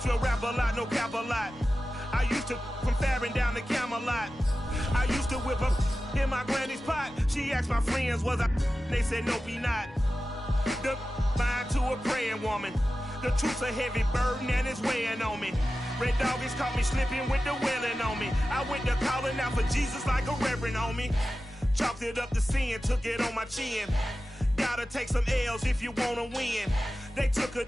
Nashville rap a lot, no cap a lot. I used to from Farron down to Camelot. I used to whip up in my granny's pot. She asked my friends, was I? They said, nope, he not. The mind to a praying woman. The truth's a heavy burden and it's weighing on me. Red doggies caught me slipping with the wailing on me. I went to calling out for Jesus like a reverend on me. Chalked it up to sin, took it on my chin. Gotta take some L's if you wanna win. They took a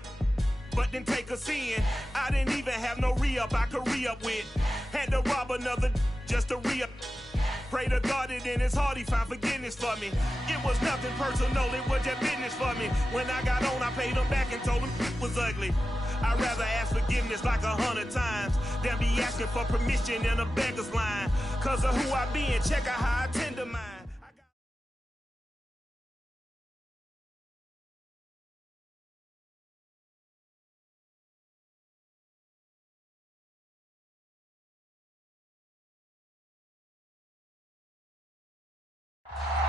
but didn't take a sin. I didn't even have no re-up I could re-up with. Had to rob another just to re-up. Pray to God that in his heart he found forgiveness for me. It was nothing personal, it was just business for me. When I got on, I paid him back and told him it was ugly. I'd rather ask forgiveness like 100 times than be asking for permission in a beggar's line. Cause of who I be and check out how I tend to mine.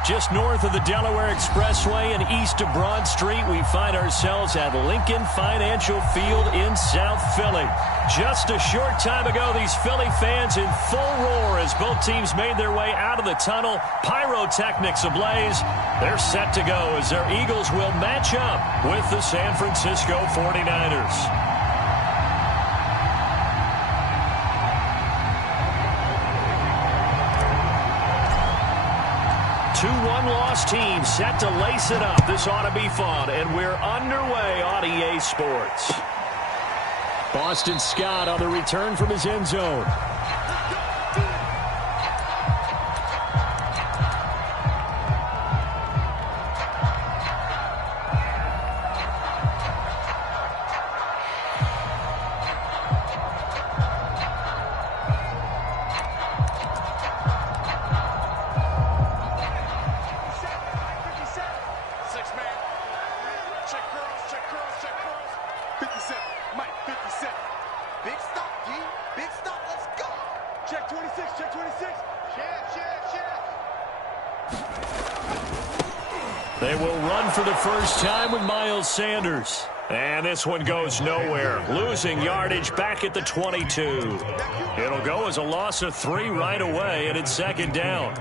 Just north of the Delaware Expressway and east of Broad Street, we find ourselves at Lincoln Financial Field in South Philly. Just a short time ago, these Philly fans in full roar as both teams made their way out of the tunnel. Pyrotechnics ablaze. They're set to go as their Eagles will match up with the San Francisco 49ers. 2-1 loss team set to lace it up. This ought to be fun, and we're underway on EA Sports. Boston Scott on the return from his end zone. They will run for the first time with Miles Sanders. And this one goes nowhere. Losing yardage back at the 22. It'll go as a loss of 3 right away, and it's second down.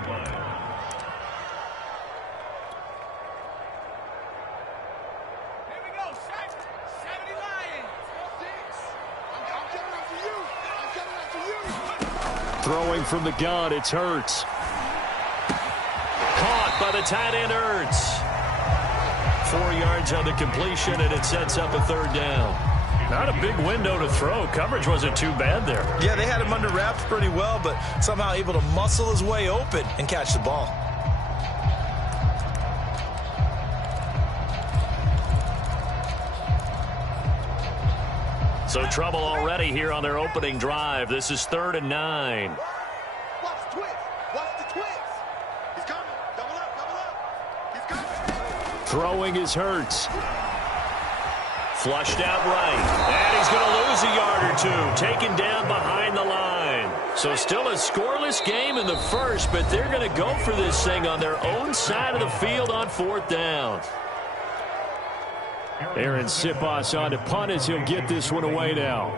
Throwing from the gun, it's Hurts. Caught by the tight end, Hurts. 4 yards on the completion, and it sets up a third down. Not a big window to throw. Coverage wasn't too bad there. Yeah, they had him under wraps pretty well, but somehow able to muscle his way open and catch the ball. So trouble already here on their opening drive. This is 3rd and 9. Watch the twist. Watch the twist. He's coming. Double up. Double up. He's coming. Throwing is Hurts. Flushed out right. And he's going to lose a yard or two. Taken down behind the line. So still a scoreless game in the first, but they're going to go for this thing on their own side of the field on 4th down. Aaron Siposs on to punt as he'll get this one away now.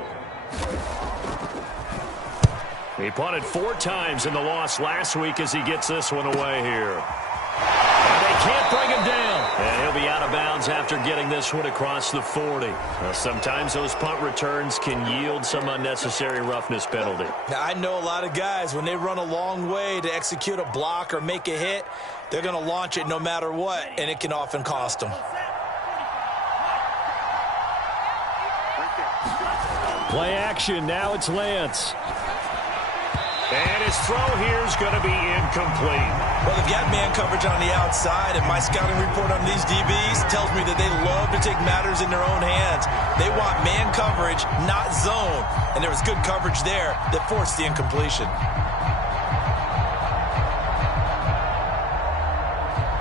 He punted 4 times in the loss last week as he gets this one away here. And they can't bring him down. And he'll be out of bounds after getting this one across the 40. Now, sometimes those punt returns can yield some unnecessary roughness penalty. Now, I know a lot of guys, when they run a long way to execute a block or make a hit, they're going to launch it no matter what, and it can often cost them. Play action. Now it's Lance. And his throw here is going to be incomplete. Well, they've got man coverage on the outside, and my scouting report on these DBs tells me that they love to take matters in their own hands. They want man coverage, not zone. And there was good coverage there that forced the incompletion.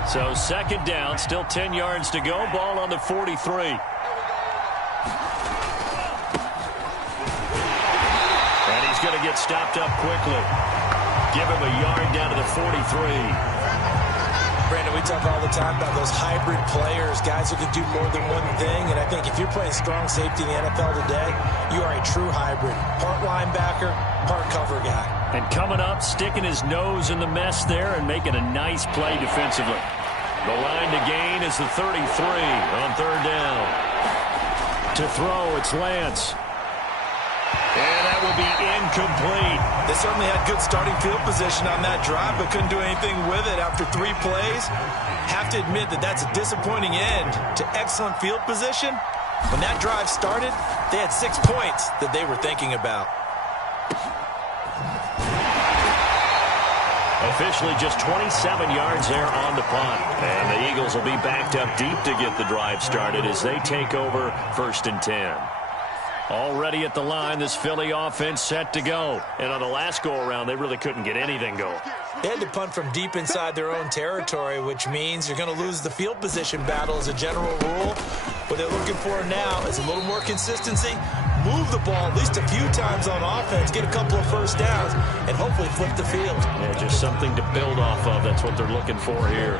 So 2nd down, still 10 yards to go. Ball on the 43. Going to get stopped up quickly. Give him a yard down to the 43. Brandon, we talk all the time about those hybrid players, guys who can do more than one thing. And I think if you're playing strong safety in the NFL today, you are a true hybrid. Part linebacker, part cover guy. And coming up, sticking his nose in the mess there and making a nice play defensively. The line to gain is the 33 on third down. To throw, it's Lance. And that will be incomplete. They certainly had good starting field position on that drive, but couldn't do anything with it after 3 plays. Have to admit that that's a disappointing end to excellent field position. When that drive started, they had 6 points that they were thinking about. Officially just 27 yards there on the punt. And the Eagles will be backed up deep to get the drive started as they take over 1st and 10. Already at the line, this Philly offense set to go. And on the last go-around, they really couldn't get anything going. They had to punt from deep inside their own territory, which means you're going to lose the field position battle as a general rule. What they're looking for now is a little more consistency, move the ball at least a few times on offense, get a couple of first downs, and hopefully flip the field. Yeah, just something to build off of. That's what they're looking for here.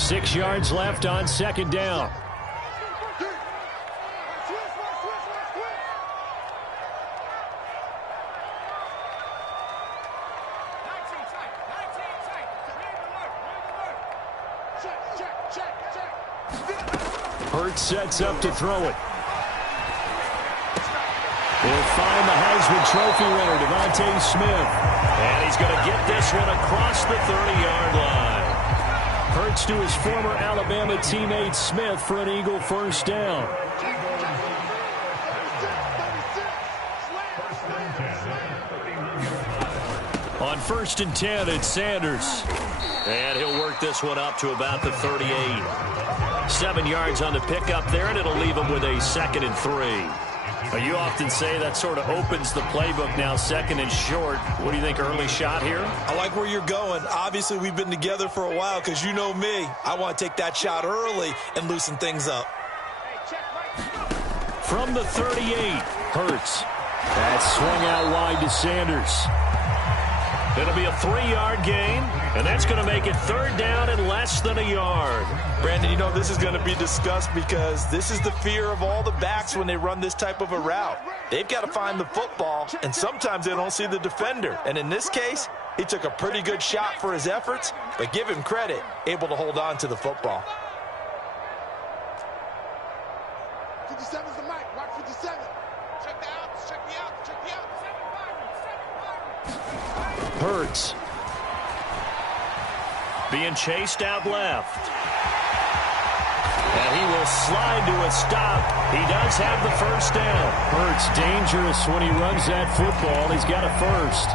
6 yards left on 2nd down. Hurts sets up to throw it. We'll find the Heisman Trophy winner, Devontae Smith. And he's going to get this one across the 30-yard line. Hurts to his former Alabama teammate Smith for an Eagle first down. On 1st and 10, it's Sanders. And he'll work this one up to about the 38. 7 yards on the pickup there, and it'll leave him with a 2nd and 3. You often say that sort of opens the playbook now, 2nd and short. What do you think, early shot here? I like where you're going. Obviously, we've been together for a while because you know me. I want to take that shot early and loosen things up. From the 38, Hurts. That swung out wide to Sanders. It'll be a 3-yard gain, and that's going to make it 3rd down and less than a yard. Brandon, you know this is going to be discussed because this is the fear of all the backs when they run this type of a route. They've got to find the football, and sometimes they don't see the defender. And in this case, he took a pretty good shot for his efforts, but give him credit, able to hold on to the football. 57's the mic. Watch 57. Check the outs. Check the outs. Check the outs. Hurts. Being chased out left. And he will slide to a stop. He does have the first down. Hurts dangerous when he runs that football. He's got a first.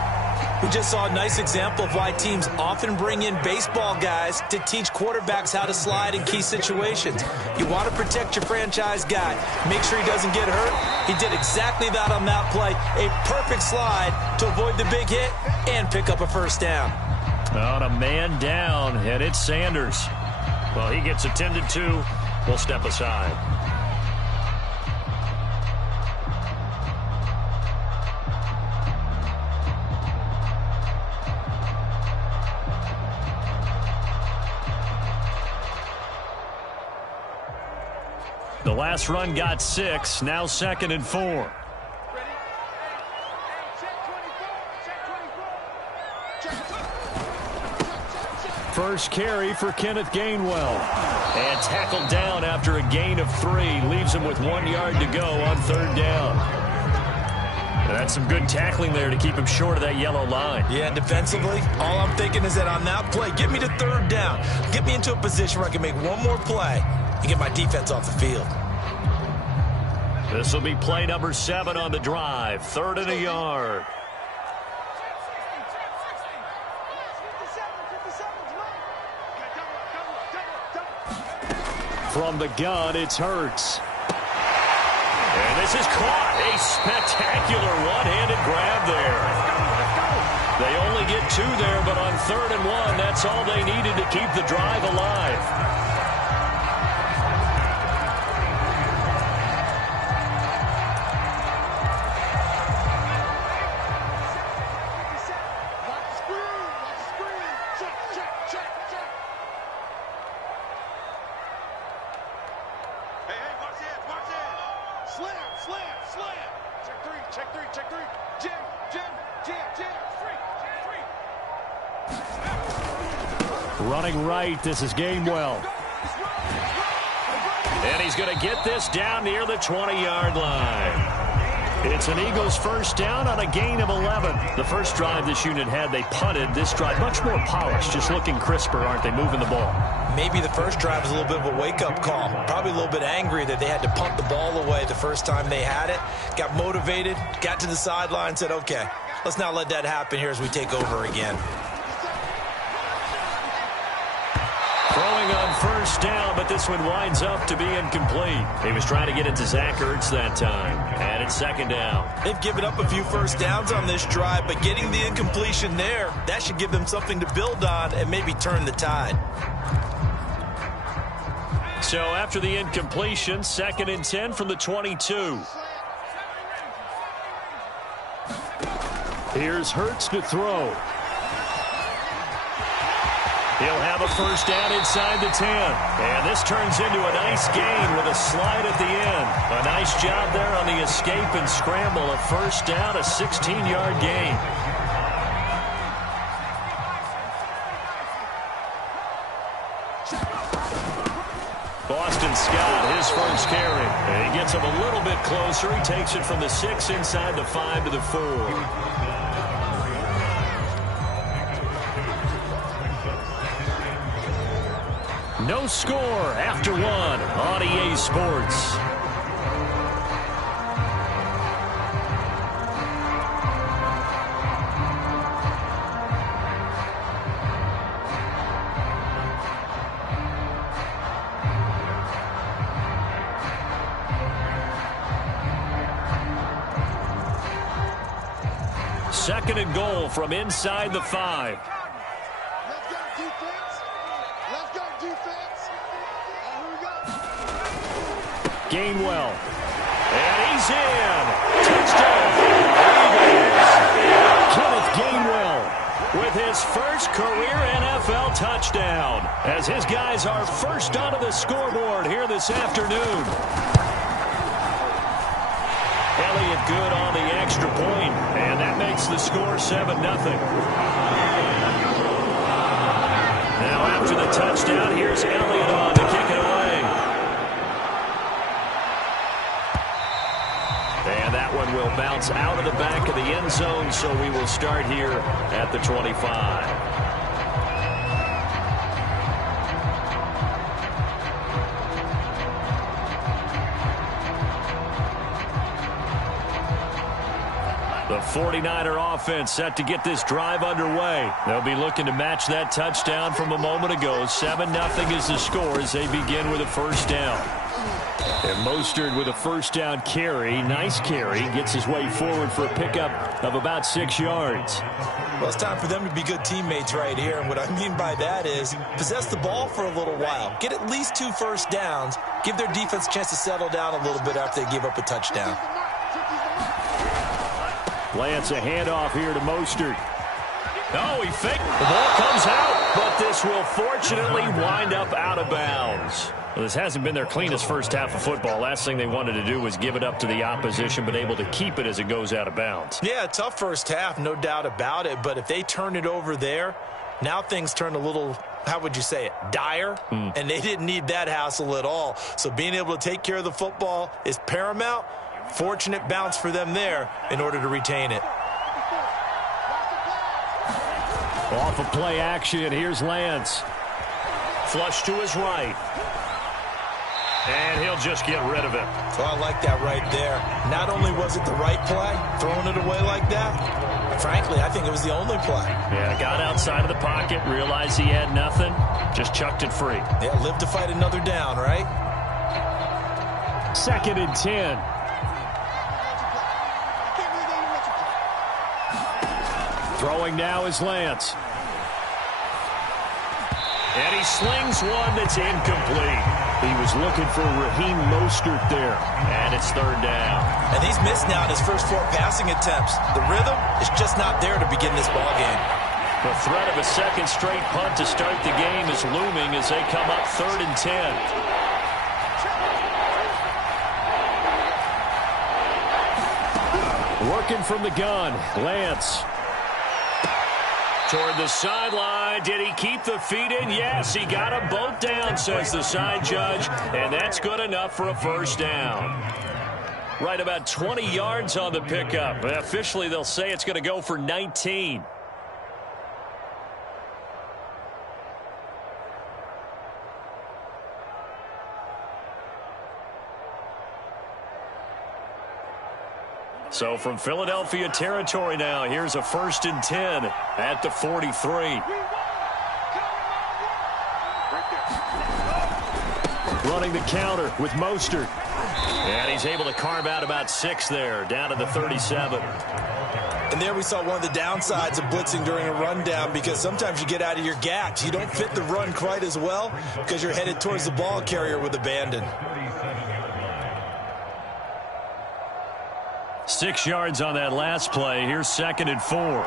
We just saw a nice example of why teams often bring in baseball guys to teach quarterbacks how to slide in key situations. You want to protect your franchise guy. Make sure he doesn't get hurt. He did exactly that on that play. A perfect slide to avoid the big hit and pick up a first down. On a man down, and it's Sanders. Well, he gets attended to. We'll step aside. The last run got 6, now 2nd and 4. First carry for Kenneth Gainwell. And tackled down after a gain of 3. Leaves him with 1 yard to go on 3rd down. And that's some good tackling there to keep him short of that yellow line. Yeah, defensively, all I'm thinking is that on that play, get me to 3rd down. Get me into a position where I can make one more play and get my defense off the field. This will be play number 7 on the drive. 3rd and a yard. From the gun, it's Hurts. And this is caught. A spectacular one-handed grab there. They only get 2 there, but on 3rd and 1, that's all they needed to keep the drive alive. Watch the screen. Check, check, check. Slam, slam, slam. Check three, check three, check three. Jam, jam, jam, jam. Running right, this is Gainwell. And he's going to get this down near the 20-yard line. It's an Eagles first down on a gain of 11. The first drive this unit had, they punted. This drive, much more polished, just looking crisper, aren't they, moving the ball? Maybe the first drive was a little bit of a wake-up call. Probably a little bit angry that they had to punt the ball away the first time they had it. Got motivated, got to the sideline, said, okay, let's not let that happen here as we take over again. Throwing on first down, but this one winds up to be incomplete. He was trying to get it to Zach Ertz that time. And it's second down. They've given up a few first downs on this drive, but getting the incompletion there, that should give them something to build on and maybe turn the tide. So after the incompletion, 2nd and 10 from the 22. Here's Hurts to throw. He'll have a first down inside the 10. And this turns into a nice gain with a slide at the end. A nice job there on the escape and scramble. A first down, a 16-yard gain. Boston Scott, his first carry. And he gets him a little bit closer. He takes it from the 6 inside the 5 to the 4. No score after 1 on EA Sports. Second and goal from inside the 5. Let's go, defense. Let's go, defense. Here we go. Gainwell. And he's in. Touchdown. Eagles. Kenneth Gainwell with his first career NFL touchdown as his guys are first onto the scoreboard here this afternoon. Elliott good on the extra point, and that makes the score 7-0. Now after the touchdown, here's Elliott on to kick it away. And that one will bounce out of the back of the end zone, so we will start here at the 25. The 49er offense set to get this drive underway. They'll be looking to match that touchdown from a moment ago. 7-0 is the score as they begin with a first down. And Mostert with a first down carry. Nice carry. Gets his way forward for a pickup of about 6 yards. Well, it's time for them to be good teammates right here. And what I mean by that is possess the ball for a little while. Get at least 2 first downs. Give their defense a chance to settle down a little bit after they give up a touchdown. Lance, a handoff here to Mostert. Oh, he faked. The ball comes out, but this will fortunately wind up out of bounds. Well, this hasn't been their cleanest first half of football. Last thing they wanted to do was give it up to the opposition, but able to keep it as it goes out of bounds. Yeah, tough first half, no doubt about it. But if they turn it over there, now things turn a little, how would you say it, dire? And they didn't need that hassle at all. So being able to take care of the football is paramount. Fortunate bounce for them there in order to retain it. Off of play action, here's Lance. Flush to his right. And he'll just get rid of it. So I like that right there. Not only was it the right play, throwing it away like that, frankly, I think it was the only play. Yeah, got outside of the pocket, realized he had nothing, just chucked it free. Yeah, live to fight another down, right? 2nd and 10. Throwing now is Lance. And he slings one that's incomplete. He was looking for Raheem Mostert there. And it's 3rd down. And he's missed now in his first 4 passing attempts. The rhythm is just not there to begin this ball game. The threat of a second straight punt to start the game is looming as they come up 3rd and 10. Working from the gun, Lance. Toward the sideline. Did he keep the feet in? Yes, he got them both down, says the side judge, and that's good enough for a first down. Right about 20 yards on the pickup. Officially, they'll say it's going to go for 19. So from Philadelphia territory now, here's a 1st and 10 at the 43. Running the counter with Mostert. And he's able to carve out about 6 there, down to the 37. And there we saw one of the downsides of blitzing during a rundown, because sometimes you get out of your gaps. You don't fit the run quite as well because you're headed towards the ball carrier with abandon. 6 yards on that last play. Here's 2nd and 4.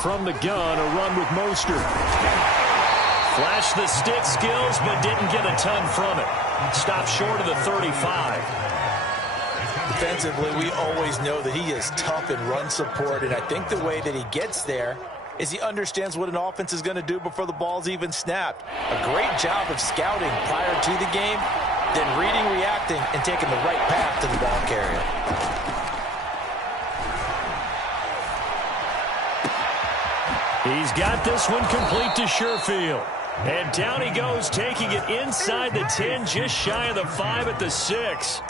From the gun, a run with Mostert. Flashed the stick skills, but didn't get a ton from it. Stopped short of the 35. Defensively, we always know that he is tough in run support, and I think the way that he gets there is he understands what an offense is going to do before the ball's even snapped. A great job of scouting prior to the game, then reading, reacting, and taking the right path to the ball carrier. He's got this one complete to Sherfield. And down he goes, taking it inside the 10, just shy of the 5 at the 6.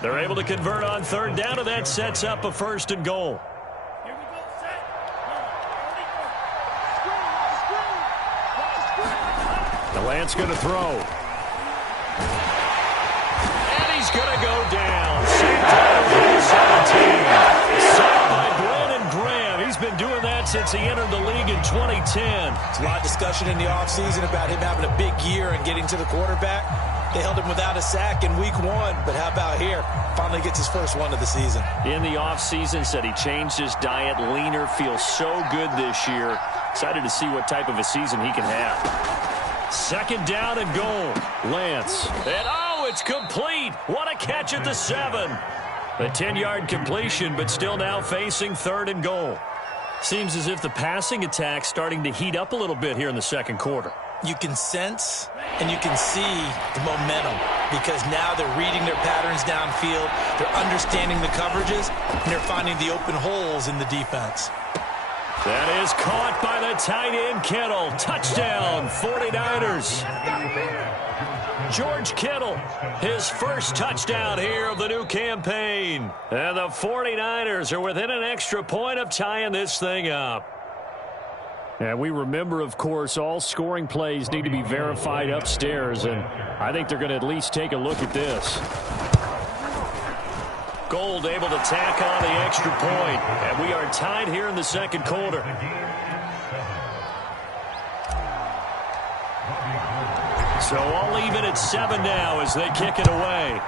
They're able to convert on 3rd down, and that sets up a 1st and goal. The Lance going to throw. And he's going to go down. Same time, 17. Sacked by Brandon Graham. He's been doing that since he entered the league in 2010. There's a lot of discussion in the offseason about him having a big year and getting to the quarterback. They held him without a sack in week 1, but how about here? Finally gets his first one of the season. In the offseason, said he changed his diet, leaner, feels so good this year. Excited to see what type of a season he can have. 2nd down and goal. Lance. And oh, it's complete. What a catch at the 7. A 10-yard completion, but still now facing 3rd and goal. Seems as if the passing attack's starting to heat up a little bit here in the 2nd quarter. You can sense and you can see the momentum, because now they're reading their patterns downfield, they're understanding the coverages, and they're finding the open holes in the defense. That is caught by the tight end, Kittle. Touchdown, 49ers. George Kittle, his first touchdown here of the new campaign. And the 49ers are within an extra point of tying this thing up. And we remember, of course, all scoring plays need to be verified upstairs, and I think they're going to at least take a look at this. Gold able to tack on the extra point, and we are tied here in the 2nd quarter. So all even at 7 now as they kick it away.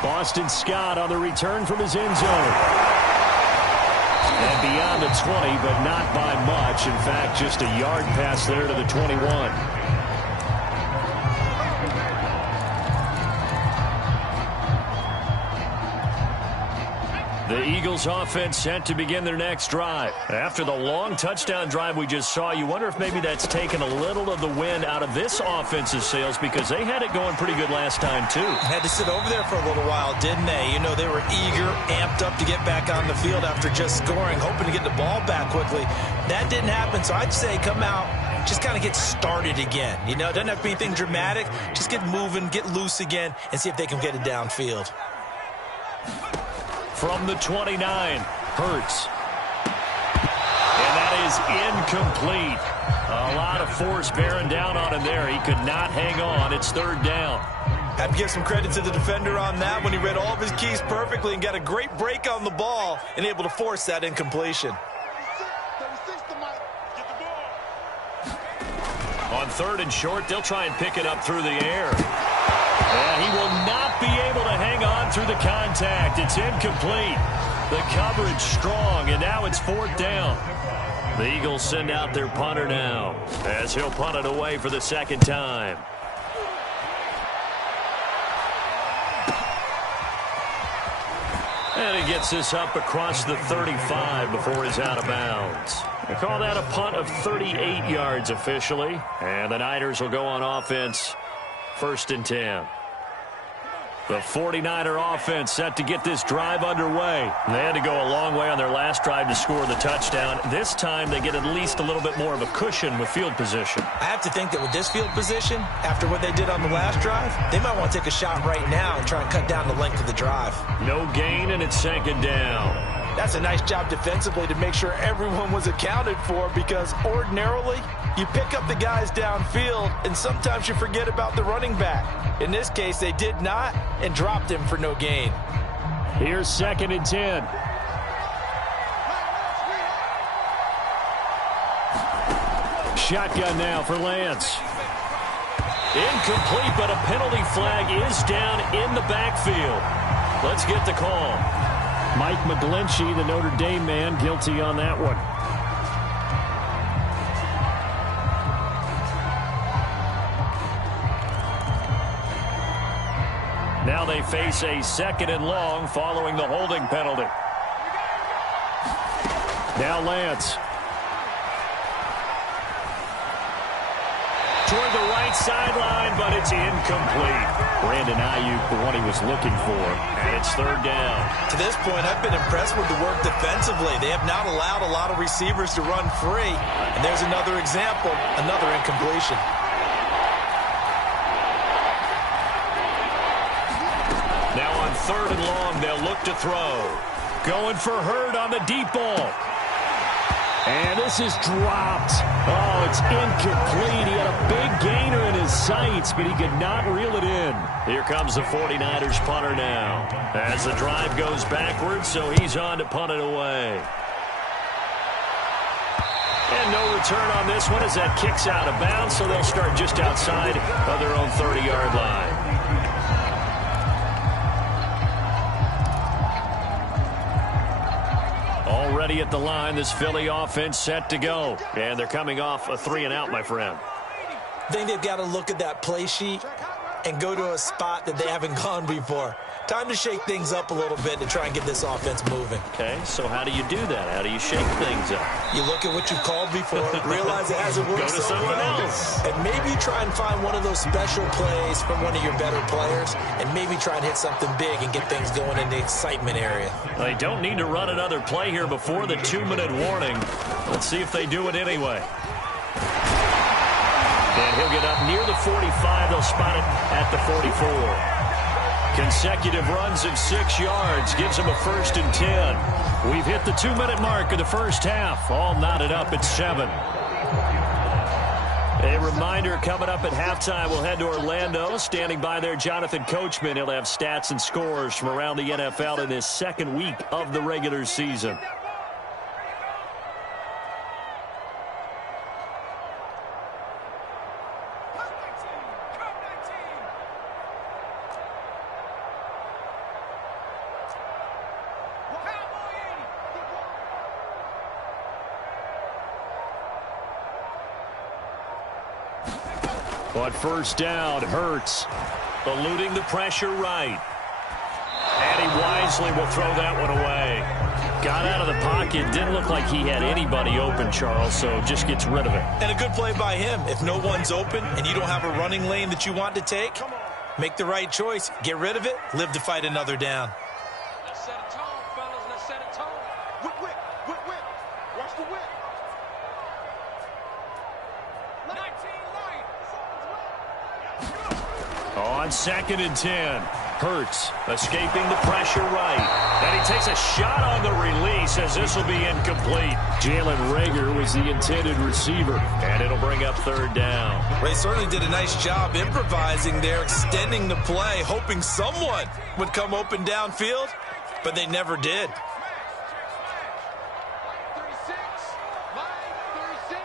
Boston Scott on the return from his end zone. And beyond the 20, but not by much. In fact, just a yard pass there to the 21. The Eagles offense set to begin their next drive. After the long touchdown drive we just saw, you wonder if maybe that's taken a little of the wind out of this offensive sails, because they had it going pretty good last time too. Had to sit over there for a little while, didn't they? You know, they were eager, amped up to get back on the field after just scoring, hoping to get the ball back quickly. That didn't happen, so I'd say come out, just kind of get started again. You know, it doesn't have to be anything dramatic. Just get moving, get loose again, and see if they can get it downfield. From the 29, Hurts. And that is incomplete. A lot of force bearing down on him there. He could not hang on. It's 3rd down. Have to give some credit to the defender on that when he read all of his keys perfectly and got a great break on the ball and able to force that incompletion. On 3rd and short, they'll try and pick it up through the air. And he will not be able to hang on through the contact. It's incomplete. The coverage strong, and now it's 4th down. The Eagles send out their punter now, as he'll punt it away for the 2nd time. And he gets this up across the 35 before he's out of bounds. They call that a punt of 38 yards officially. And the Niners will go on offense, 1st and 10. The 49er offense set to get this drive underway. They had to go a long way on their last drive to score the touchdown. This time they get at least a little bit more of a cushion with field position. I have to think that with this field position, after what they did on the last drive, they might want to take a shot right now and try and cut down the length of the drive. No gain, and it's 2nd down. That's a nice job defensively to make sure everyone was accounted for, because ordinarily you pick up the guys downfield and sometimes you forget about the running back. In this case, they did not and dropped him for no gain. Here's 2nd and 10. Shotgun now for Lance. Incomplete, but a penalty flag is down in the backfield. Let's get the call. Mike McGlinchey, the Notre Dame man, guilty on that one. Now they face a 2nd and long following the holding penalty. Now Lance. Toward the right sideline, but it's incomplete. Brandon Ayuk, the one he was looking for, and it's 3rd down. To this point, I've been impressed with the work defensively. They have not allowed a lot of receivers to run free. And there's another example, another incompletion. Now on 3rd and long, they'll look to throw. Going for Hurd on the deep ball. And this is dropped. Oh, it's incomplete. He had a big gainer in his sights, but he could not reel it in. Here comes the 49ers punter now, as the drive goes backwards, so he's on to punt it away. And no return on this one as that kicks out of bounds, so they'll start just outside of their own 30-yard line. Already at the line, this Philly offense set to go. And they're coming off a 3-and-out, my friend. I think they've got to look at that play sheet and go to a spot that they haven't gone before. Time to shake things up a little bit to try and get this offense moving. Okay, so how do you do that? How do you shake things up? You look at what you've called before, realize it hasn't worked Go to someone else. and maybe try and find one of those special plays from one of your better players, and maybe try and hit something big and get things going in the excitement area. They don't need to run another play here before the 2-minute warning. Let's see if they do it anyway. And he'll get up near the 45. They'll spot it at the 44. Consecutive runs of 6 yards gives him a 1st and 10. We've hit the 2-minute mark of the first half. All knotted up at 7. A reminder coming up at halftime, we'll head to Orlando. Standing by there, Jonathan Coachman. He'll have stats and scores from around the NFL in his 2nd week of the regular season. On 1st down, Hurts eluding the pressure right. And he wisely will throw that one away. Got out of the pocket. Didn't look like he had anybody open, Charles, so just gets rid of it. And a good play by him. If no one's open and you don't have a running lane that you want to take, make the right choice. Get rid of it. Live to fight another down. Let's set a tone, fellas. Let's set a tone. Whip, whip, whip, whip. Watch the whip. 19 line. On 2nd and 10, Hurts escaping the pressure right. And he takes a shot on the release as this will be incomplete. Jalen Reagor was the intended receiver, and it'll bring up 3rd down. They certainly did a nice job improvising there, extending the play, hoping someone would come open downfield, but they never did. 36. Line 36.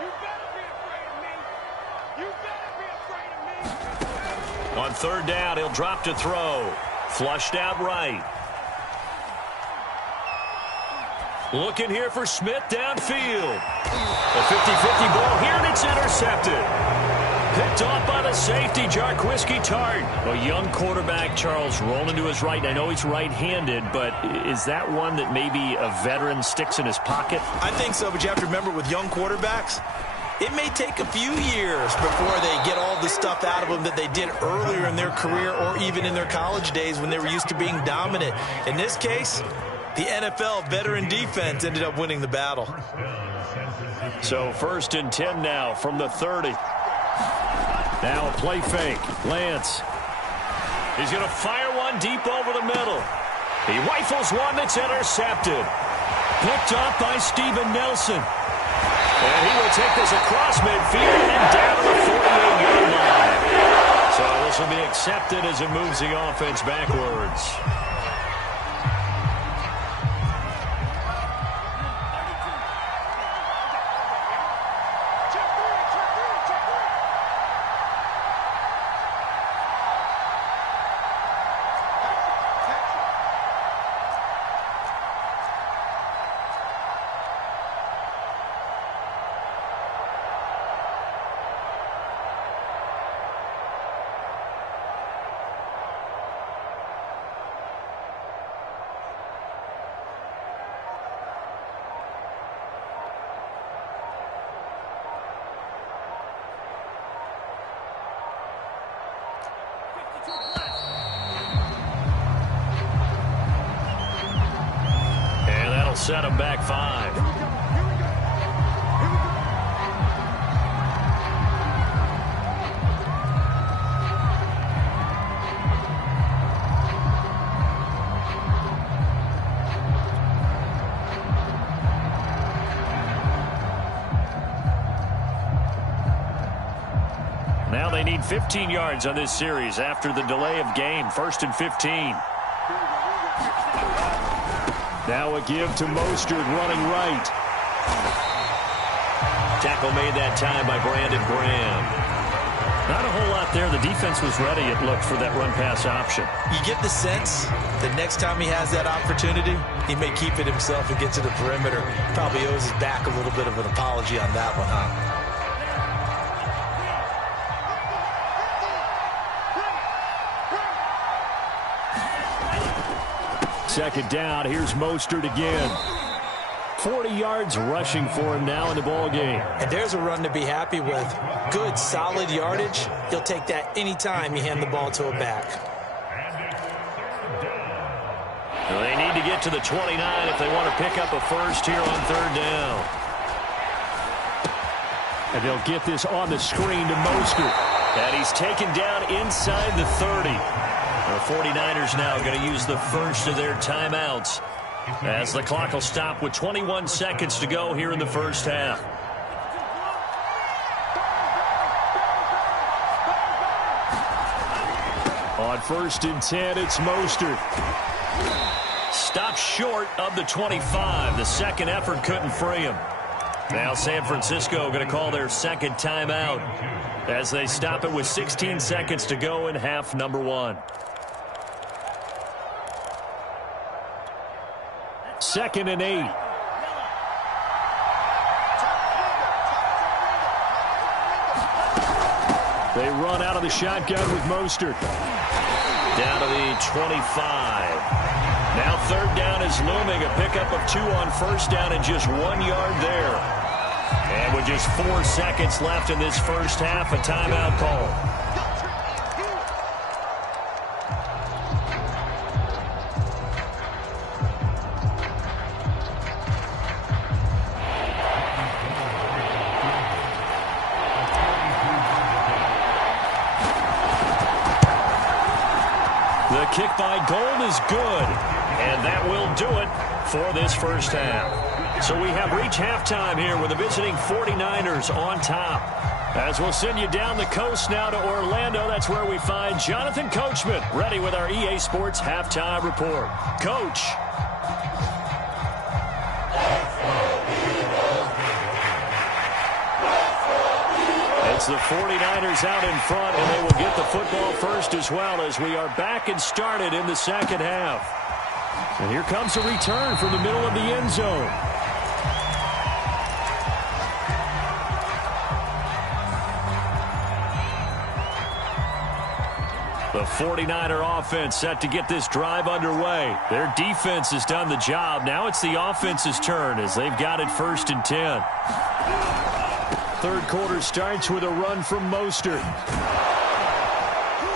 You better be afraid of me. You better be afraid of me. On 3rd down, he'll drop to throw. Flushed out right. Looking here for Smith downfield. A 50-50 ball here, and it's intercepted. Picked off by the safety, Jarquiski Tart. A young quarterback, Charles, rolling to his right. I know he's right-handed, but is that one that maybe a veteran sticks in his pocket? I think so, but you have to remember with young quarterbacks, it may take a few years before they get all the stuff out of them that they did earlier in their career or even in their college days when they were used to being dominant. In this case, the NFL veteran defense ended up winning the battle. So 1st and 10 now from the 30. Now a play fake. Lance. He's going to fire one deep over the middle. He rifles one that's intercepted. Picked off by Steven Nelson. And he will take this across midfield and down to the 48-yard line. So this will be accepted as it moves the offense backwards. Set him back 5. Now they need 15 yards on this series after the delay of game. 1st and 15. Now a give to Mostert running right. Tackle made that time by Brandon Graham. Not a whole lot there. The defense was ready, it looked, for that run-pass option. You get the sense that next time he has that opportunity, he may keep it himself and get to the perimeter. Probably owes his back a little bit of an apology on that one, huh? 2nd down. Here's Mostert again. 40 yards rushing for him now in the ball game. And there's a run to be happy with. Good, solid yardage. He'll take that anytime you hand the ball to a back. Well, they need to get to the 29 if they want to pick up a first here on 3rd down. And they'll get this on the screen to Mostert. And he's taken down inside the 30. The 49ers now going to use the first of their timeouts as the clock will stop with 21 seconds to go here in the first half. On 1st and 10, it's Mostert. Stopped short of the 25. The second effort couldn't free him. Now San Francisco going to call their 2nd timeout as they stop it with 16 seconds to go in half number 1. 2nd and 8. They run out of the shotgun with Mostert. Down to the 25. Now 3rd down is looming. A pickup of 2 on 1st down and just 1 yard there. And with just 4 seconds left in this first half, a timeout call. The kick by Gold is good, and that will do it for this first half. So we have reached halftime here with the visiting 49ers on top. As we'll send you down the coast now to Orlando, that's where we find Jonathan Coachman ready with our EA Sports Halftime Report. Coach. It's the 49ers out in front, and they will get the football first as well as we are back and started in the second half. And here comes a return from the middle of the end zone. The 49er offense set to get this drive underway. Their defense has done the job. Now it's the offense's turn as they've got it 1st and 10. Third quarter starts with a run from Mostert.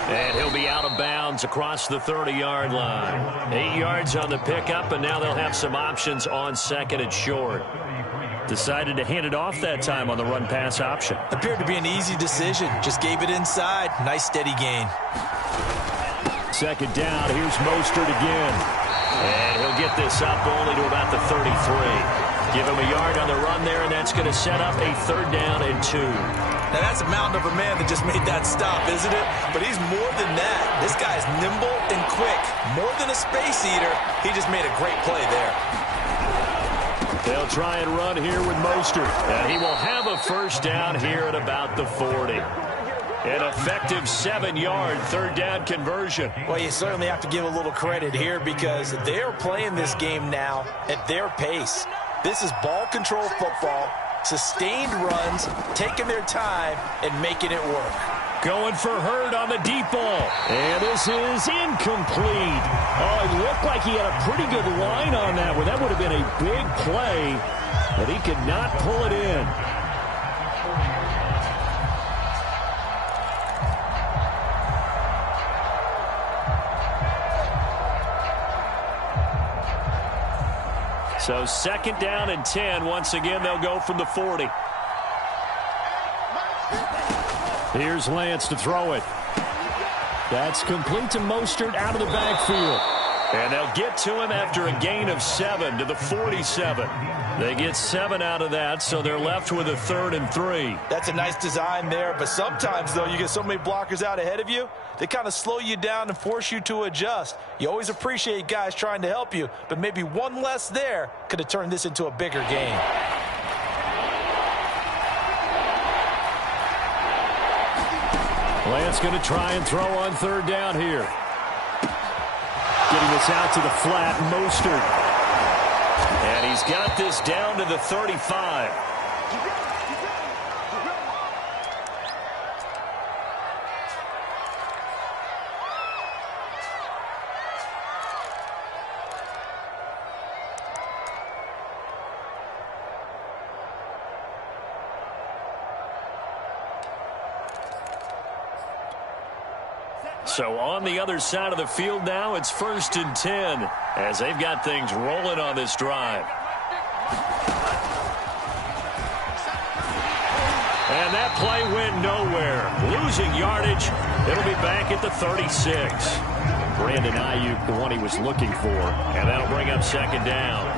And he'll be out of bounds across the 30-yard line. 8 yards on the pickup, and now they'll have some options on 2nd and short. Decided to hand it off that time on the run-pass option. Appeared to be an easy decision. Just gave it inside. Nice steady gain. 2nd down. Here's Mostert again. And he'll get this up only to about the 33. Give him a yard on the run there, and that's going to set up a 3rd down and 2. Now, that's a mountain of a man that just made that stop, isn't it? But he's more than that. This guy's nimble and quick. More than a space eater. He just made a great play there. They'll try and run here with Mostert. And he will have a 1st down here at about the 40. An effective 7-yard 3rd down conversion. Well, you certainly have to give a little credit here because they're playing this game now at their pace. This is ball control football, sustained runs, taking their time, and making it work. Going for Hurd on the deep ball. And this is incomplete. Oh, it looked like he had a pretty good line on that one. That would have been a big play, but he could not pull it in. So 2nd down and 10. Once again, they'll go from the 40. Here's Lance to throw it. That's complete to Mostert out of the backfield. And they'll get to him after a gain of 7 to the 47. They get 7 out of that, so they're left with a 3rd and 3. That's a nice design there, but sometimes, though, you get so many blockers out ahead of you, they kind of slow you down and force you to adjust. You always appreciate guys trying to help you, but maybe one less there could have turned this into a bigger game. Lance going to try and throw on 3rd down here. Getting this out to the flat, Mostert. And he's got this down to the 35. So on the other side of the field now, it's 1st and 10 as they've got things rolling on this drive. And that play went nowhere. Losing yardage. It'll be back at the 36. Brandon Ayuk, the one he was looking for. And that'll bring up 2nd down.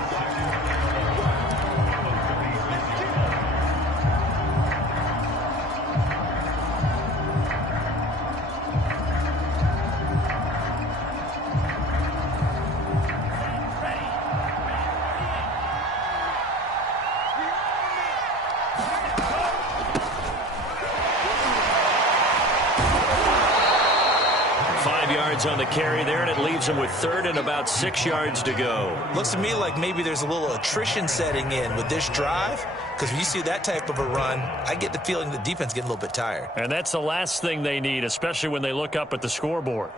On the carry there, and it leaves him with 3rd and about 6 yards to go. Looks to me like maybe there's a little attrition setting in with this drive, because when you see that type of a run, I get the feeling the defense getting a little bit tired. And that's the last thing they need, especially when they look up at the scoreboard.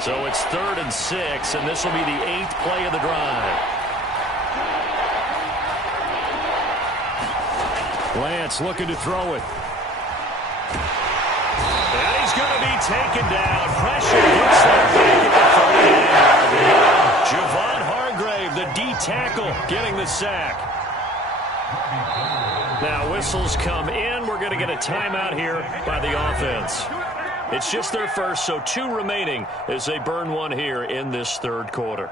So it's 3rd and 6, and this will be the 8th play of the drive. Lance looking to throw it. And he's going to be taken down. Pressure hits that back at the 30. Javon Hargrave, the D tackle, getting the sack. Now whistles come in. We're going to get a timeout here by the offense. It's just their first, so 2 remaining as they burn one here in this 3rd quarter.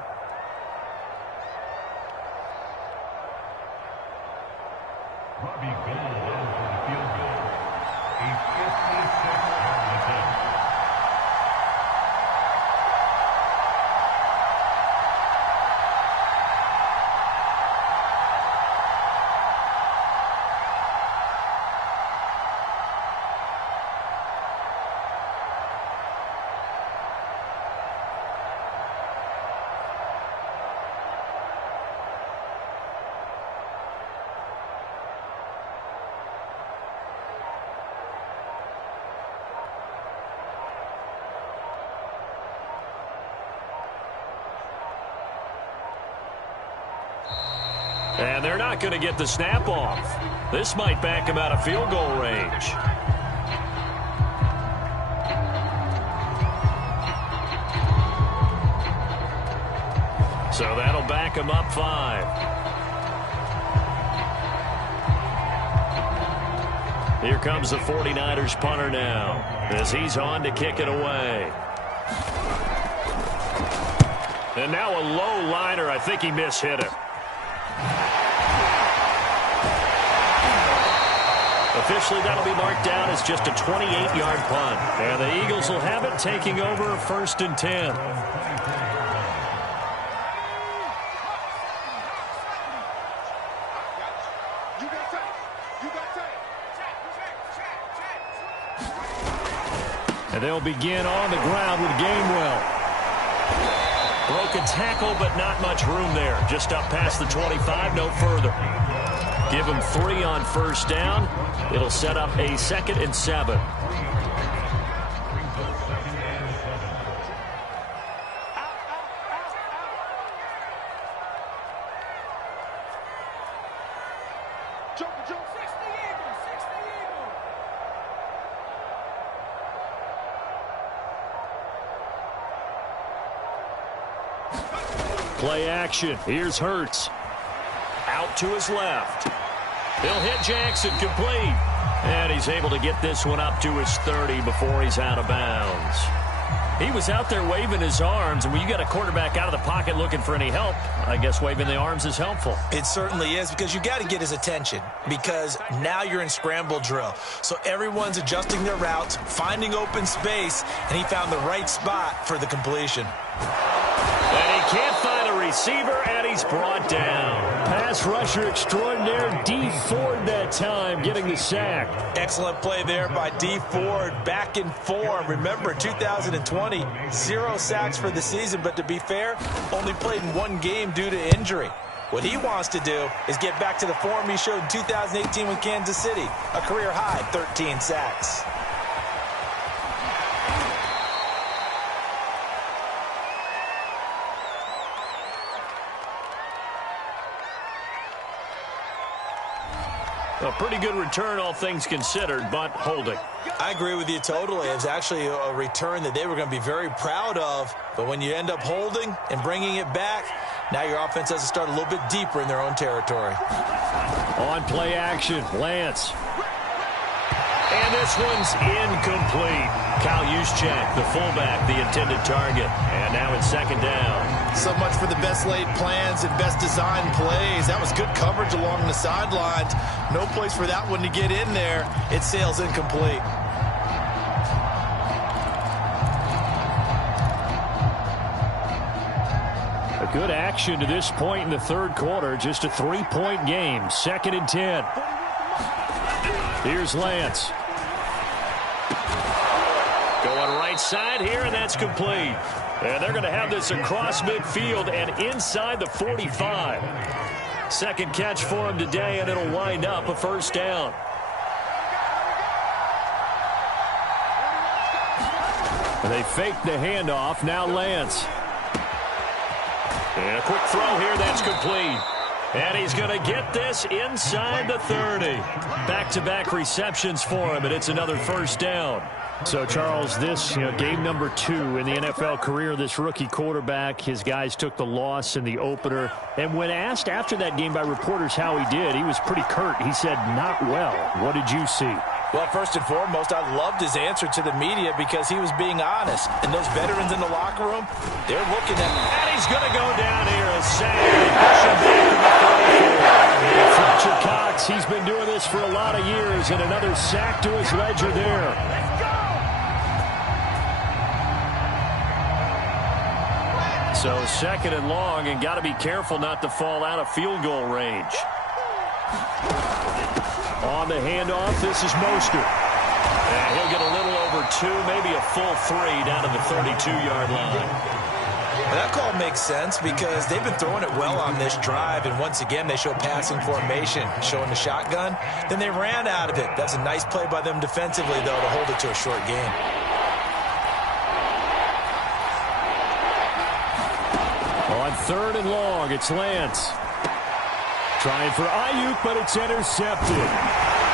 And they're not going to get the snap off. This might back him out of field goal range. So that'll back him up 5. Here comes the 49ers punter now as he's on to kick it away. And now a low liner. I think he mishit it. Officially, that'll be marked down as just a 28-yard punt. And the Eagles will have it, taking over 1st and 10. And they'll begin on the ground with Gainwell. Broke a tackle, but not much room there. Just up past the 25, no further. Give him 3 on 1st down. It'll set up a 2nd and 7. Play action. Here's Hurts. Out to his left. He'll hit Jackson complete. And he's able to get this one up to his 30 before he's out of bounds. He was out there waving his arms, and when you got a quarterback out of the pocket looking for any help, I guess waving the arms is helpful. It certainly is, because you got to get his attention, because now you're in scramble drill. So everyone's adjusting their routes, finding open space, and he found the right spot for the completion. And he can't find a receiver, and he's brought down. Pass rusher extraordinaire, D. Ford that time, getting the sack. Excellent play there by D. Ford, back in form. Remember, 2020, 0 sacks for the season, but to be fair, only played in 1 game due to injury. What he wants to do is get back to the form he showed in 2018 with Kansas City, a career-high 13 sacks. A pretty good return, all things considered, but holding. I agree with you totally. It was actually a return that they were going to be very proud of. But when you end up holding and bringing it back, now your offense has to start a little bit deeper in their own territory. On play action, Lance. And this one's incomplete. Kyle Juszczyk, the fullback, the intended target. And now it's 2nd down. So much for the best laid plans and best designed plays. That was good coverage along the sidelines. No place for that one to get in there. It sails incomplete. A good action to this point in the 3rd quarter. Just a 3-point game. 2nd and 10. Here's Lance. Going right side here, and that's complete. And they're going to have this across midfield and inside the 45. 2nd catch for him today, and it'll wind up a 1st down. And they fake the handoff. Now Lance. And a quick throw here. That's complete. And he's going to get this inside the 30. Back-to-back receptions for him, and it's another 1st down. So, Charles, this game number 2 in the NFL career, this rookie quarterback, his guys took the loss in the opener. And when asked after that game by reporters how he did, he was pretty curt. He said, not well. What did you see? Well, first and foremost, I loved his answer to the media because he was being honest. And those veterans in the locker room, they're looking at him. And he's going to go down here a sack. Push him back to the 34. Fletcher Cox, he's been doing this for a lot of years, and another sack to his ledger there. So 2nd and long, and got to be careful not to fall out of field goal range. On the handoff, this is Mostert. And he'll get a little over 2, maybe a full 3 down to the 32-yard line. Well, that call makes sense because they've been throwing it well on this drive, and once again they show passing formation, showing the shotgun. Then they ran out of it. That's a nice play by them defensively, though, to hold it to a short game. On 3rd and long, it's Lance. Trying for Ayuk, but it's intercepted.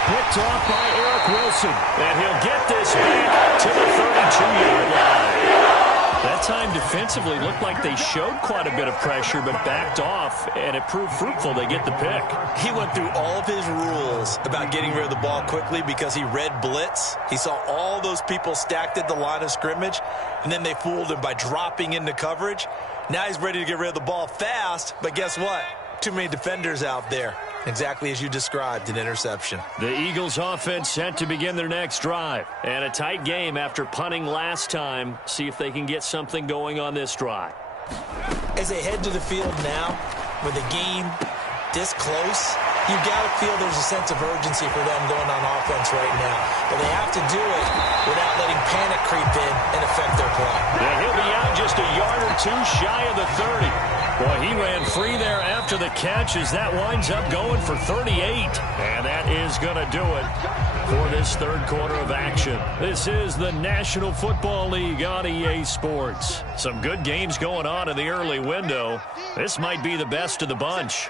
Picked off by Eric Wilson. And he'll get this back to the 32-yard line. That time defensively looked like they showed quite a bit of pressure, but backed off, and it proved fruitful. They get the pick. He went through all of his rules about getting rid of the ball quickly because he read blitz. He saw all those people stacked at the line of scrimmage, and then they fooled him by dropping into coverage. Now he's ready to get rid of the ball fast, but guess what? Too many defenders out there. Exactly as you described, an interception. The Eagles offense set to begin their next drive. And a tight game after punting last time. See if they can get something going on this drive. As they head to the field now, with a game this close, you've got to feel there's a sense of urgency for them going on offense right now. But they have to do it without letting panic creep in and affect their play. Yeah, he'll be out just a yard or two shy of the 30. Boy, he ran free there after the catch as that winds up going for 38. And that is going to do it for this third quarter of action. This is the National Football League on EA Sports. Some good games going on in the early window. This might be the best of the bunch.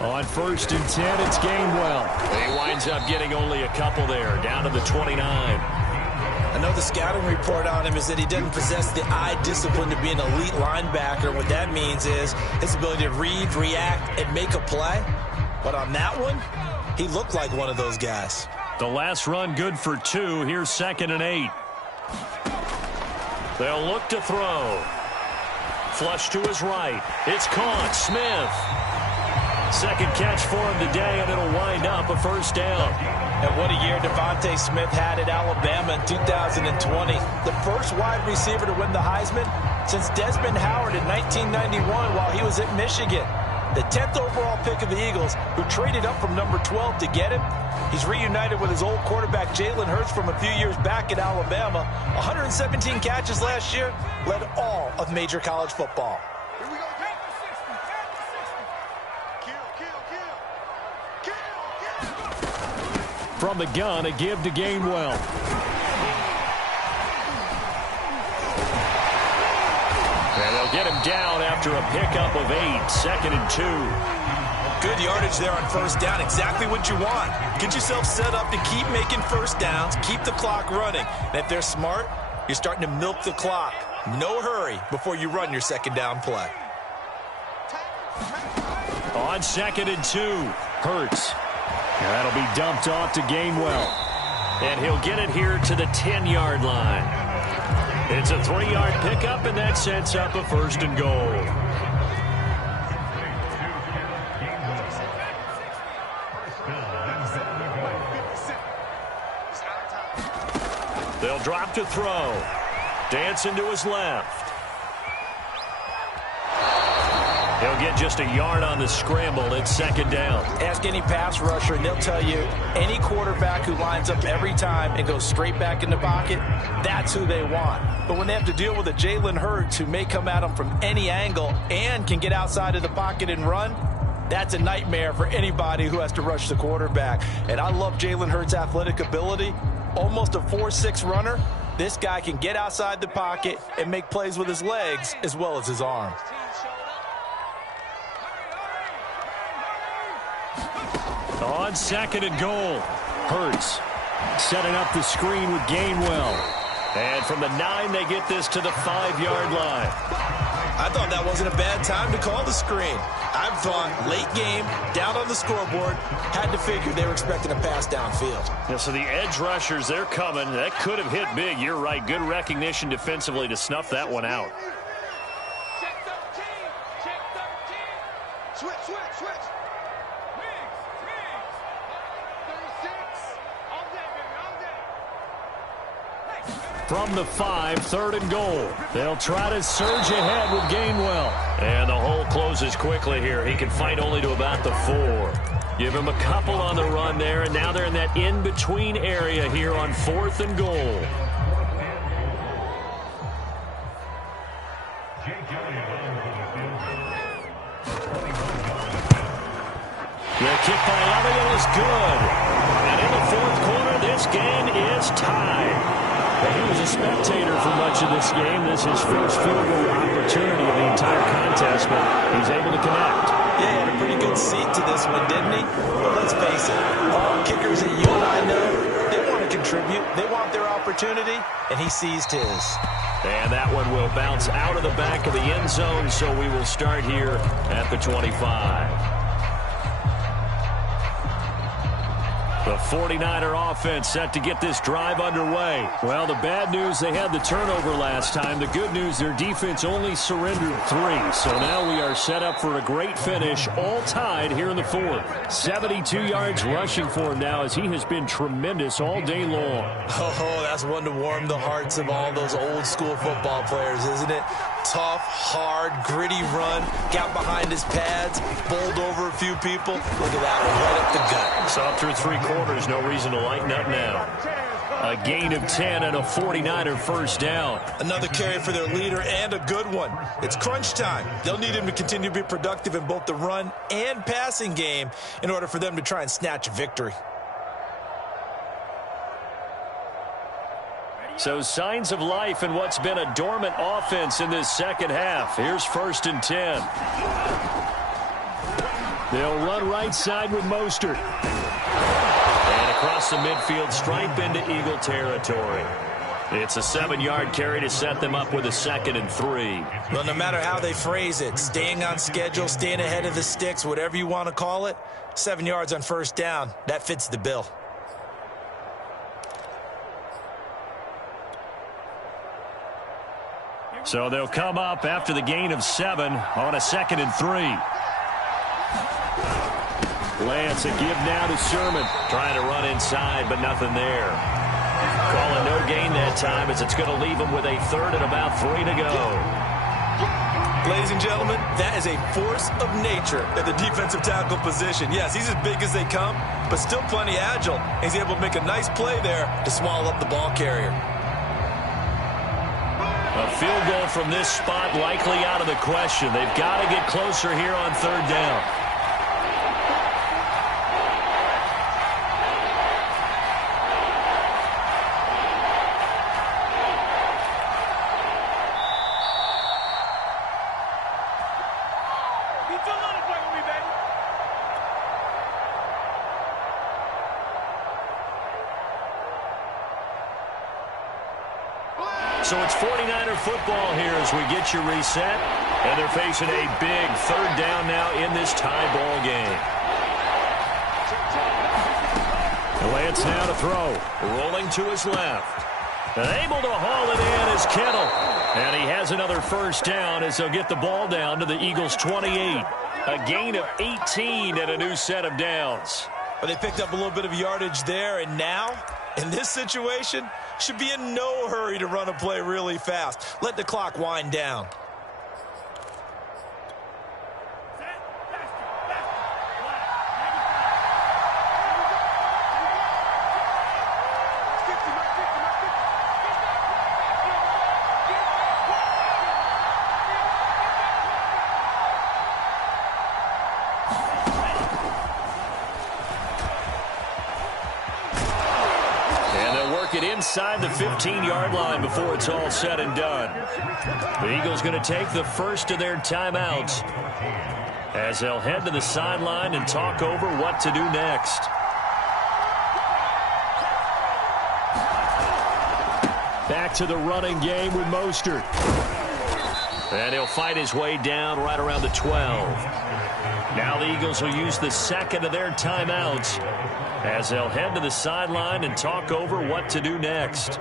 On 1st and 10, it's Gainwell. He winds up getting only a couple there, down to the 29. I know the scouting report on him is that he doesn't possess the eye discipline to be an elite linebacker. What that means is his ability to read, react, and make a play. But on that one, he looked like one of those guys. The last run good for 2. Here's 2nd and 8. They'll look to throw. Flush to his right. It's caught. Smith. Second catch for him today, and it'll wind up a first down. And what a year Devontae Smith had at Alabama in 2020. The first wide receiver to win the Heisman since Desmond Howard in 1991 while he was at Michigan. The 10th overall pick of the Eagles, who traded up from number 12 to get him. He's reunited with his old quarterback Jalen Hurts from a few years back at Alabama. 117 catches last year, led all of major college football. From the gun, a give to Gainwell. And they'll get him down after a pickup of 8. 2nd and 2. Good yardage there on first down. Exactly what you want. Get yourself set up to keep making first downs, keep the clock running. And if they're smart, you're starting to milk the clock. No hurry before you run your second down play. On 2nd and 2, Hurts. And that'll be dumped off to Gainwell. And he'll get it here to the 10-yard line. It's a 3-yard pickup, and that sets up a 1st and goal. They'll drop to throw. Dancing to his left. He'll get just a yard on the scramble. It's 2nd down. Ask any pass rusher, and they'll tell you any quarterback who lines up every time and goes straight back in the pocket, that's who they want. But when they have to deal with a Jalen Hurts who may come at them from any angle and can get outside of the pocket and run, that's a nightmare for anybody who has to rush the quarterback. And I love Jalen Hurts' athletic ability. Almost a 4.6 runner. This guy can get outside the pocket and make plays with his legs as well as his arm. On 2nd and goal, Hurts setting up the screen with Gainwell. And from the 9, they get this to the 5-yard line. I thought that wasn't a bad time to call the screen. I thought late game, down on the scoreboard, had to figure they were expecting a pass downfield. Yeah, so the edge rushers, they're coming. That could have hit big. You're right. Good recognition defensively to snuff that one out. Check 13. Check 13. Switch, switch, switch. Migs. 36. All day, baby, all day. From the 5, 3rd and goal. They'll try to surge ahead with Gainwell. And the hole closes quickly here. He can fight only to about the 4. Give him a couple on the run there, and now they're in that in-between area here on 4th and goal. The kick by Elliott is good. And in the fourth quarter, this game is tied. He was a spectator for much of this game. This is his first field goal opportunity of the entire contest, but he's able to connect. Yeah, he had a pretty good seat to this one, didn't he? But let's face it, all kickers that you and I know, they want to contribute. They want their opportunity, and he seized his. And that one will bounce out of the back of the end zone, so we will start here at the 25. The 49er offense set to get this drive underway. Well, the bad news, they had the turnover last time. The good news, their defense only surrendered 3. So now we are set up for a great finish, all tied here in the fourth. 72 yards rushing for him now as he has been tremendous all day long. Oh, that's one to warm the hearts of all those old school football players, isn't it? Tough, hard, gritty run, got behind his pads, bowled over a few people. Look at that one, right up the gut. So after 3 quarters, no reason to lighten up now. A gain of 10 and a 49er first down. Another carry for their leader and a good one. It's crunch time. They'll need him to continue to be productive in both the run and passing game in order for them to try and snatch a victory. So signs of life in what's been a dormant offense in this second half. Here's 1st and 10. They'll run right side with Mostert. And across the midfield stripe into Eagle territory. It's a 7-yard carry to set them up with a 2nd and 3. Well, no matter how they phrase it, staying on schedule, staying ahead of the sticks, whatever you want to call it, 7 yards on first down, that fits the bill. So they'll come up after the gain of 7 on a 2nd and 3. Lance, a give now to Sherman. Trying to run inside, but nothing there. Calling no gain that time as it's going to leave him with a 3rd and about 3 to go. Ladies and gentlemen, that is a force of nature at the defensive tackle position. Yes, he's as big as they come, but still plenty agile. He's able to make a nice play there to swallow up the ball carrier. A field goal from this spot likely out of the question. They've got to get closer here on 3rd down. So it's 49er football here as we get you reset. And they're facing a big 3rd down now in this tie ball game. Lance now to throw. Rolling to his left. And able to haul it in is Kittle. And he has another first down as they'll get the ball down to the Eagles' 28. A gain of 18 and a new set of downs. But they picked up a little bit of yardage there, and now, in this situation, should be in no hurry to run a play really fast. Let the clock wind down. Inside the 15-yard line before it's all said and done. The Eagles going to take the first of their timeouts as they'll head to the sideline and talk over what to do next. Back to the running game with Mostert. And he'll fight his way down right around the 12. Now the Eagles will use the 2nd of their timeouts as they'll head to the sideline and talk over what to do next.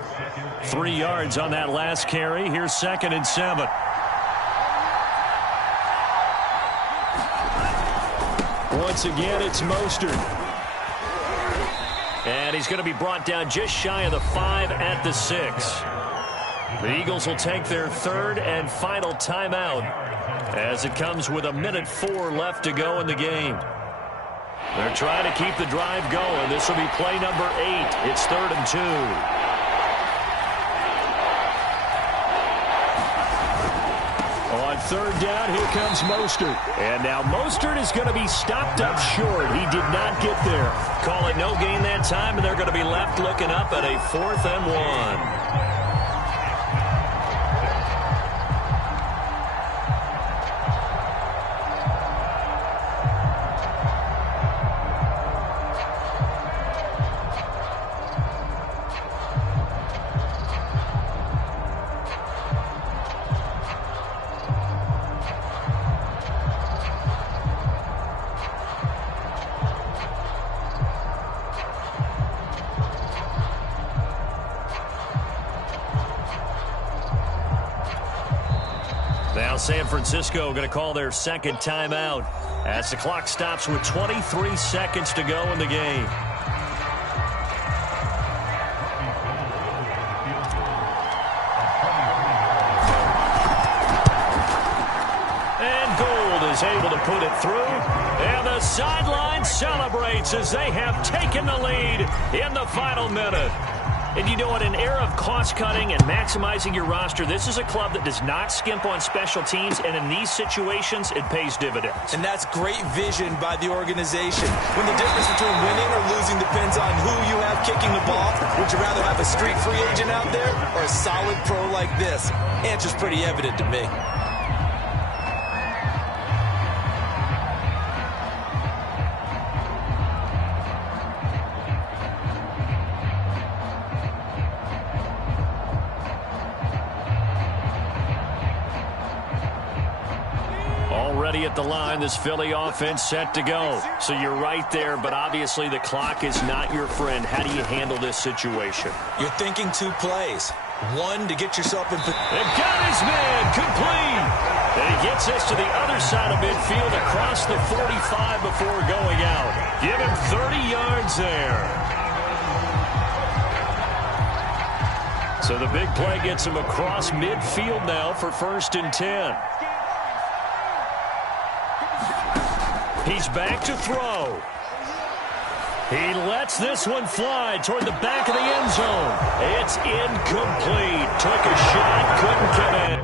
3 yards on that last carry. Here's 2nd and 7. Once again, it's Mostert. And he's going to be brought down just shy of the 5 at the 6. The Eagles will take their 3rd and final timeout as it comes with 1:04 left to go in the game. They're trying to keep the drive going. This will be play number 8. It's 3rd and 2. On third down. Here comes Mostert. And now Mostert is going to be stopped up short. He did not get there. Call it no gain that time, and they're going to be left looking up at a 4th and 1. Now San Francisco going to call their second timeout as the clock stops with 23 seconds to go in the game. And Gould is able to put it through. And the sideline celebrates as they have taken the lead in the final minute. And you know, in an era of cost-cutting and maximizing your roster, this is a club that does not skimp on special teams, and in these situations, it pays dividends. And that's great vision by the organization. When the difference between winning or losing depends on who you have kicking the ball, would you rather have a street free agent out there or a solid pro like this? Answer's pretty evident to me. Already at the line, this Philly offense set to go. So you're right there, but obviously the clock is not your friend. How do you handle this situation? You're thinking 2 plays. One, to get yourself in. They got his man complete. And he gets us to the other side of midfield across the 45 before going out. Give him 30 yards there. So the big play gets him across midfield now for 1st and 10. He's back to throw. He lets this one fly toward the back of the end zone. It's incomplete. Took a shot, couldn't connect.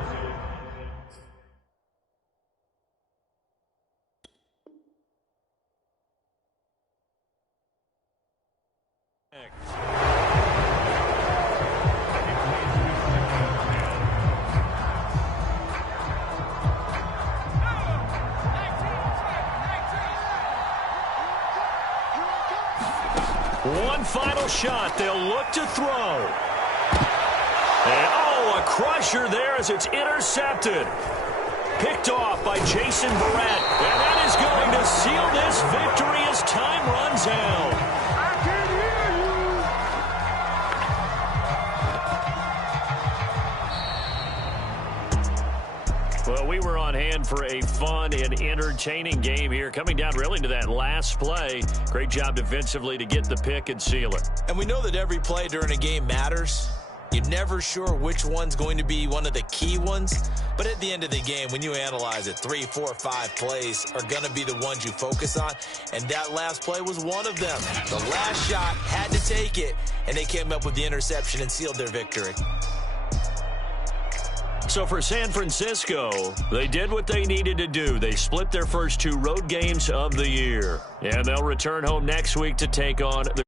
One final shot. They'll look to throw. And, oh, a crusher there as it's intercepted. Picked off by Jason Barrett. And that is going to seal this victory as time runs out. I can hear you. Well, we were on hand for a fun and entertaining game here. Coming down really to that last play. Great job defensively to get the pick and seal it. And we know that every play during a game matters. You're never sure which one's going to be one of the key ones. But at the end of the game, when you analyze it, 3, 4, 5 plays are going to be the ones you focus on. And that last play was one of them. The last shot had to take it, and they came up with the interception and sealed their victory. So for San Francisco, they did what they needed to do. They split their first 2 road games of the year. And they'll return home next week to take on the